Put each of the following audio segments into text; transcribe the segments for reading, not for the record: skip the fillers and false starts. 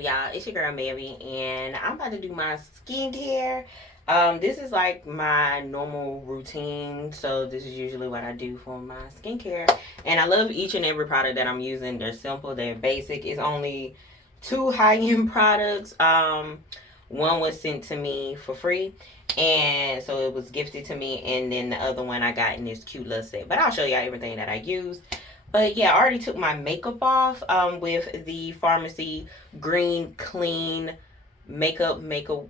up, y'all? It's your girl Mary, and I'm about to do my skincare. This is like my normal routine, so this is usually what I do for my skincare. And I love each and every product that I'm using. They're simple, they're basic. It's only two high-end products. One was sent to me for free, and so it was gifted to me, and then the other one I got in this cute little set. But I'll show y'all everything that I use. But yeah, I already took my makeup off with the pharmacy green clean makeup makeup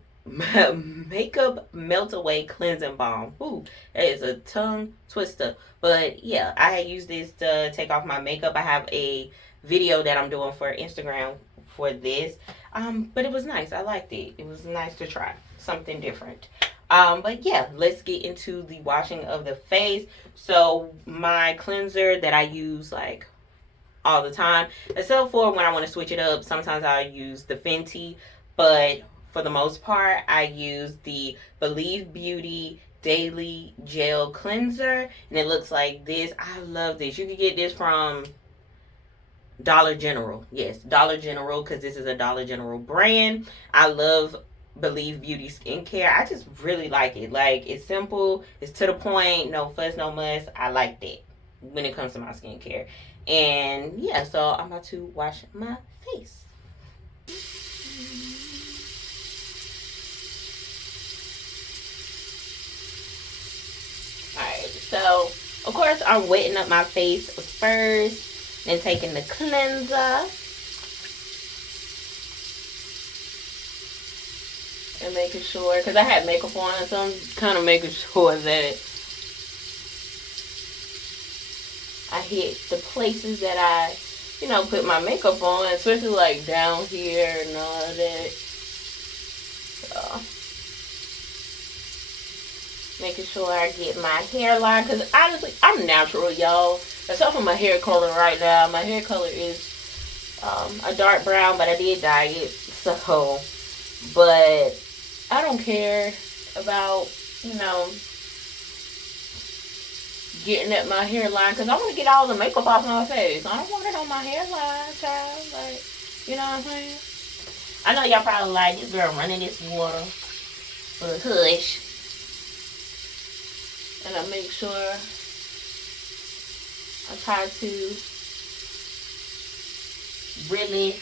melt away cleansing balm. Ooh, that is a tongue twister. But yeah, I had used this to take off my makeup. I have a video that I'm doing for Instagram for this. But it was nice. I liked it. It was nice to try something different. But yeah, let's get into the washing of the face. So my cleanser that I use like all the time, except for when I want to switch it up, sometimes I use the Fenty, but for the most part, I use the Believe Beauty Daily Gel Cleanser, and it looks like this. I love this. You can get this from Dollar General. Yes, Dollar General, because this is a Dollar General brand. I love Believe Beauty skincare. I just really like it. Like, it's simple, it's to the point, no fuss, no muss. I like that when it comes to my skincare. And yeah, so I'm about to wash my face. Alright, so of course I'm wetting up my face first, then taking the cleanser and making sure, because I had makeup on, so I'm kind of making sure that I hit the places that I, put my makeup on, especially like down here and all of that. So, making sure I get my hairline, because honestly, I'm natural, y'all. Except for my hair color right now. My hair color is a dark brown, but I did dye it. So, but I don't care about, getting at my hairline, because I want to get all the makeup off my face. I don't want it on my hairline, child. Like, you know what I'm saying? I know y'all probably like, this girl running this water, but hush. And I make sure I try to really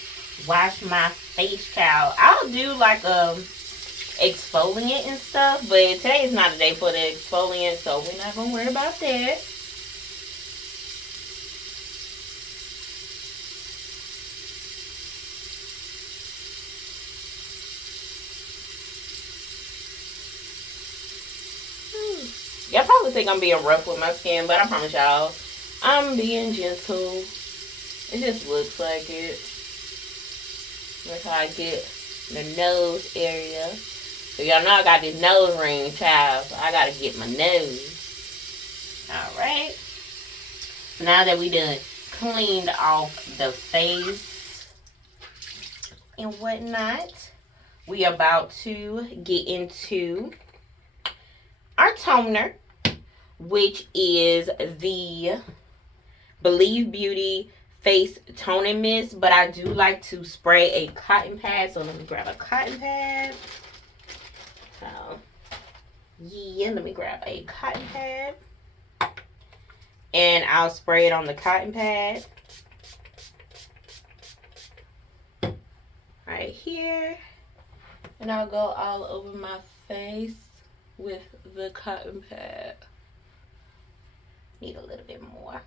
wash my face, child. I'll do like exfoliant and stuff, but today is not a day for the exfoliant, so we're not gonna worry about that. Y'all probably think I'm being rough with my skin, but I promise y'all, I'm being gentle. It just looks like it. That's how I get the nose area. So y'all know I got this nose ring, child. So I gotta get my nose. Alright. Now that we done cleaned off the face and whatnot, we about to get into our toner, which is the Believe Beauty Face Toning Mist. But I do like to spray a cotton pad. So let me grab a cotton pad. So, yeah, let me grab a cotton pad. And I'll spray it on the cotton pad. Right here. And I'll go all over my face with the cotton pad. Need a little bit more.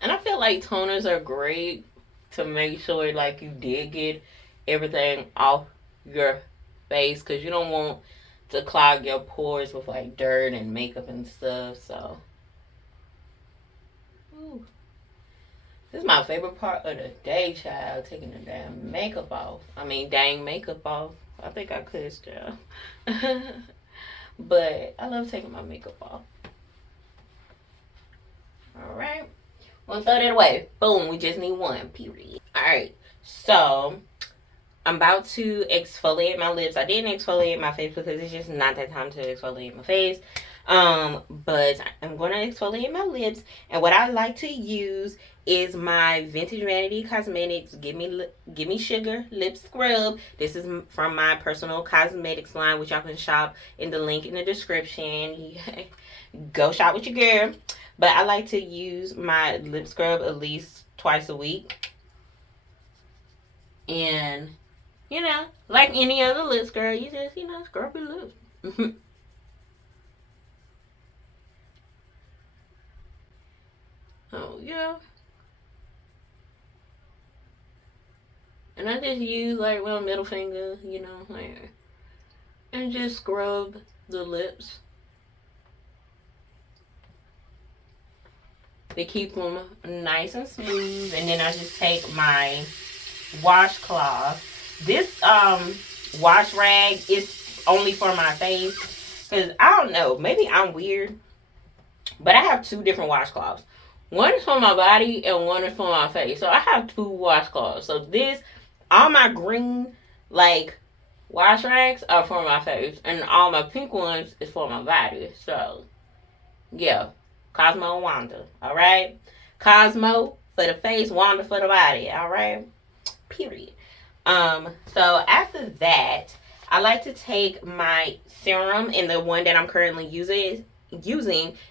And I feel like toners are great to make sure like you did get everything off your face, because you don't want to clog your pores with like dirt and makeup and stuff. So, ooh. This is my favorite part of the day, child. Taking the damn makeup off. I mean, dang makeup off. I think I could still. But I love taking my makeup off. Alright. We'll throw that away. Boom. We just need one. Period. Alright. So, I'm about to exfoliate my lips. I didn't exfoliate my face because it's just not that time to exfoliate my face. But I'm going to exfoliate my lips. And what I like to use is my Vintage Vanity Cosmetics Give Me Sugar Lip Scrub. This is from my personal cosmetics line, which y'all can shop in the link in the description. Go shop with your girl. But I like to use my lip scrub at least twice a week. And, you know, like any other lip scrub, you just, scrub your lips. Oh, yeah. And I just use, like, my middle finger, like, and just scrub the lips. To keep them nice and smooth. And then I just take my washcloth. This wash rag is only for my face. Because, I don't know, maybe I'm weird. But I have two different washcloths. One is for my body and one is for my face. So I have two washcloths. So all my green, like, wash rags are for my face. And all my pink ones is for my body. So, yeah. Cosmo and Wanda. Alright? Cosmo for the face, Wanda for the body. Alright? Period. So after that, I like to take my serum, and the one that I'm currently using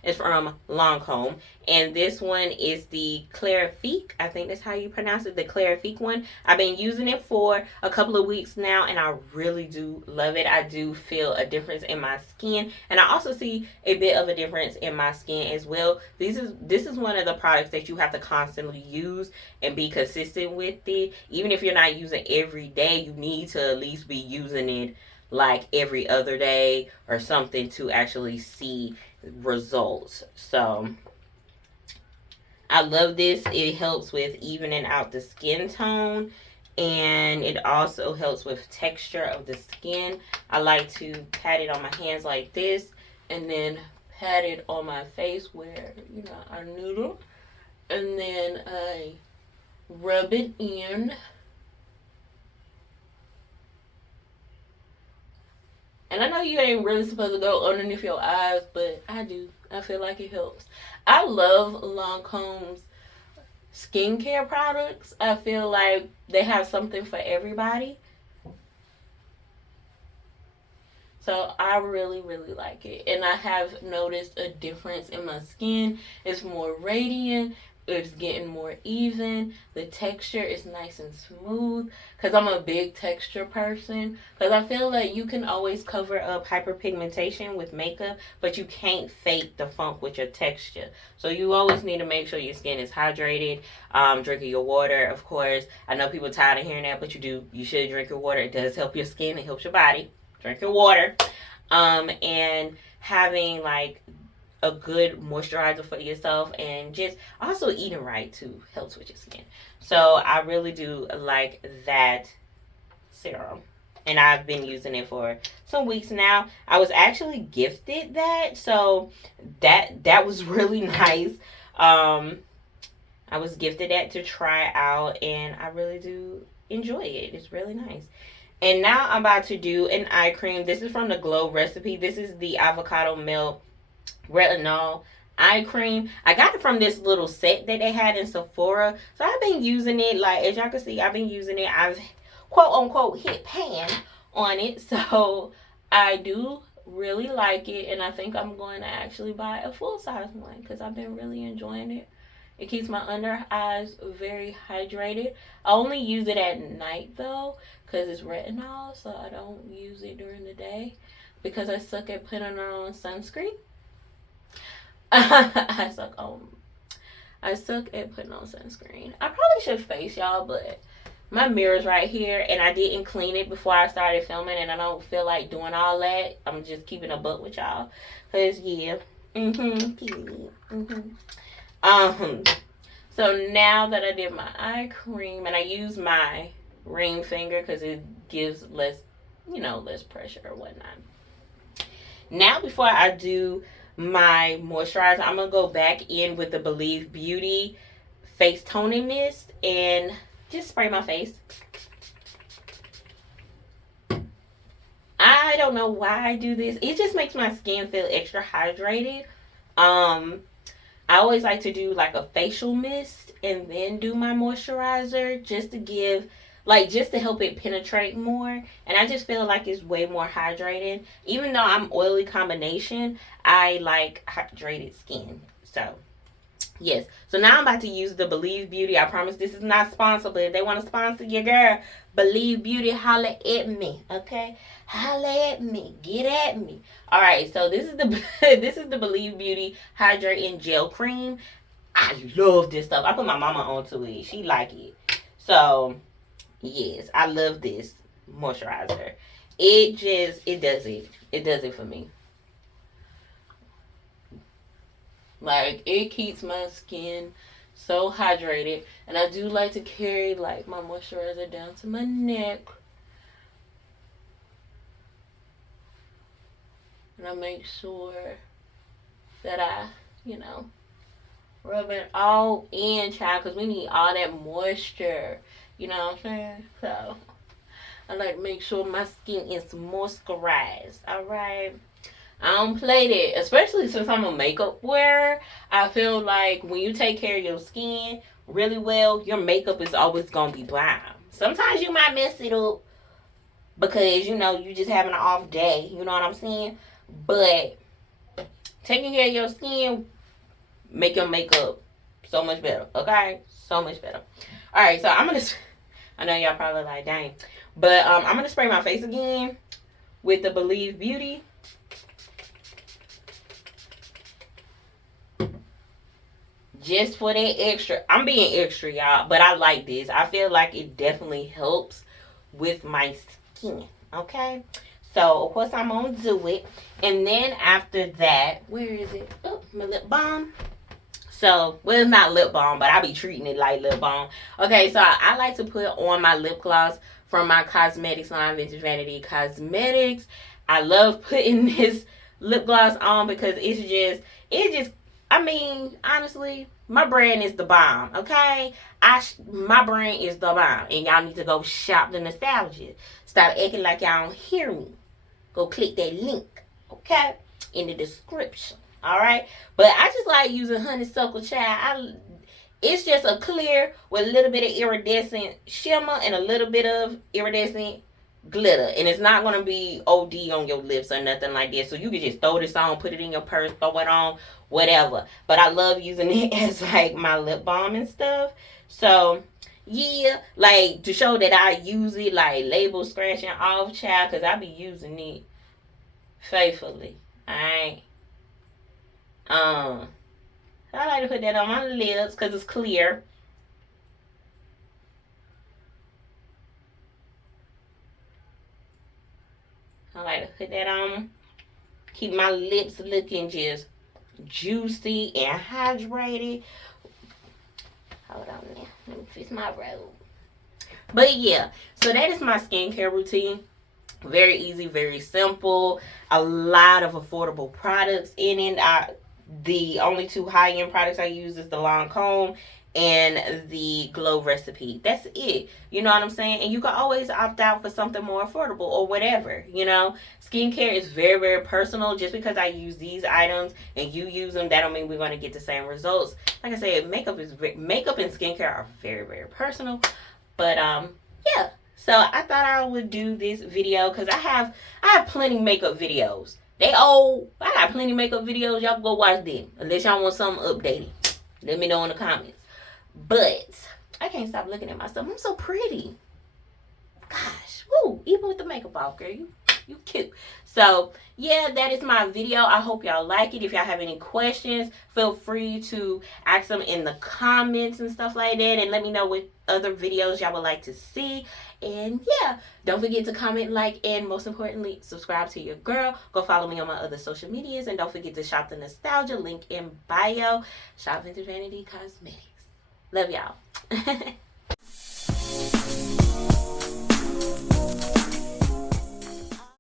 is from Lancome, and this one is the Clarifique. I think that's how you pronounce it, the Clarifique one. I've been using it for a couple of weeks now, and I really do love it. I do feel a difference in my skin, and I also see a bit of a difference in my skin as well. This is one of the products that you have to constantly use and be consistent with it. Even if you're not using it every day, you need to at least be using it like every other day or something to actually see results. So I love this. It helps with evening out the skin tone, and it also helps with texture of the skin. I like to pat it on my hands like this, and then pat it on my face where I noodle, and then I rub it in. And I know you ain't really supposed to go underneath your eyes, but I do. I feel like it helps. I love Lancome's skincare products. I feel like they have something for everybody. So I really, really like it. And I have noticed a difference in my skin. It's more radiant. It's getting more even. The texture is nice and smooth. Because I'm a big texture person. Because I feel like you can always cover up hyperpigmentation with makeup, but you can't fake the funk with your texture. So you always need to make sure your skin is hydrated. Drinking your water, of course. I know people are tired of hearing that, but you should drink your water. It does help your skin. It helps your body. Drink your water. And having like a good moisturizer for yourself, and just also eating right too helps with your skin. So I really do like that serum, and I've been using it for some weeks now. I was actually gifted that, so that was really nice. I was gifted that to try out, and I really do enjoy it. It's really nice. And now I'm about to do an eye cream. This is from the Glow Recipe. This is the avocado milk retinol eye cream. I got it from this little set that they had in Sephora. So I've been using it. Like, as y'all can see, I've been using it. I've quote unquote hit pan on it. So I do really like it. And I think I'm going to actually buy a full size one because I've been really enjoying it. It keeps my under eyes very hydrated. I only use it at night though because it's retinol. So I don't use it during the day because I suck at putting on sunscreen. I suck at putting on sunscreen. I probably should face y'all, but my mirror's right here, and I didn't clean it before I started filming, and I don't feel like doing all that. I'm just keeping a buck with y'all, cause yeah, So now that I did my eye cream, and I use my ring finger, cause it gives less pressure or whatnot. Now, before I do my moisturizer, I'm gonna go back in with the Believe Beauty face toning mist and just spray my face. I don't know why I do this. It just makes my skin feel extra hydrated. Um, I always like to do like a facial mist and then do my moisturizer just to give, like, just to help it penetrate more. And I just feel like it's way more hydrated. Even though I'm oily combination, I like hydrated skin. So, yes. So now I'm about to use the Believe Beauty. I promise this is not sponsored, but if they want to sponsor your girl, Believe Beauty, holla at me, okay? Holla at me. Get at me. All right, so this is the this is the Believe Beauty Hydrating Gel Cream. I love this stuff. I put my mama onto it. She like it. So, yes, I love this moisturizer. It does it. It does it for me. Like, it keeps my skin so hydrated. And I do like to carry, like, my moisturizer down to my neck. And I make sure that I, rub it all in, child, because we need all that moisture. You know what I'm saying? So, I like to make sure my skin is moisturized. Alright? I don't play that, especially since I'm a makeup wearer. I feel like when you take care of your skin really well, your makeup is always going to be brown. Sometimes you might mess it up because, you just having an off day. You know what I'm saying? But taking care of your skin make your makeup so much better. Okay? So much better. Alright, so I'm going to... I know y'all probably like, dang. But I'm going to spray my face again with the Believe Beauty. Just for that extra. I'm being extra, y'all. But I like this. I feel like it definitely helps with my skin. Okay? So, of course, I'm going to do it. And then after that, where is it? Oh, my lip balm. So, well, it's not lip balm, but I be treating it like lip balm. Okay, so I like to put on my lip gloss from my cosmetics line, Vintage Vanity Cosmetics. I love putting this lip gloss on because I mean, honestly, my brand is the bomb, okay? My brand is the bomb, and y'all need to go shop the Nostalgia. Stop acting like y'all don't hear me. Go click that link, okay, in the description, all right? But I just like using Honeysuckle, child. It's just a clear with a little bit of iridescent shimmer and a little bit of iridescent glitter, and it's not going to be OD on your lips or nothing like that. So you can just throw this on, put it in your purse, throw it on, whatever. But I love using it as like my lip balm and stuff. So yeah, like to show that I use it, like label scratching off, child, because I be using it faithfully. Alright. I like to put that on my lips because it's clear. I like to put that on. Keep my lips looking just juicy and hydrated. Hold on now. Let me fix my robe. But yeah, so that is my skincare routine. Very easy, very simple. A lot of affordable products in it. The only two high-end products I use is the Lancome and the Glow Recipe. That's it. You know what I'm saying? And you can always opt out for something more affordable or whatever, Skincare is very, very personal. Just because I use these items and you use them, that don't mean we're going to get the same results. Like I said, makeup and skincare are very, very personal. But, yeah. So I thought I would do this video because I have plenty makeup videos. They old. I got plenty makeup videos. Y'all go watch them. Unless y'all want something updated. Let me know in the comments. But I can't stop looking at myself. I'm so pretty. Gosh. Woo. Even with the makeup off, girl. You cute. So, yeah, that is my video. I hope y'all like it. If y'all have any questions, feel free to ask them in the comments and stuff like that. And let me know what other videos y'all would like to see. And, yeah, don't forget to comment, like, and most importantly, subscribe to your girl. Go follow me on my other social medias. And don't forget to shop the Nostalgia. Link in bio. Shop Vintage Vanity Cosmetics. Love y'all.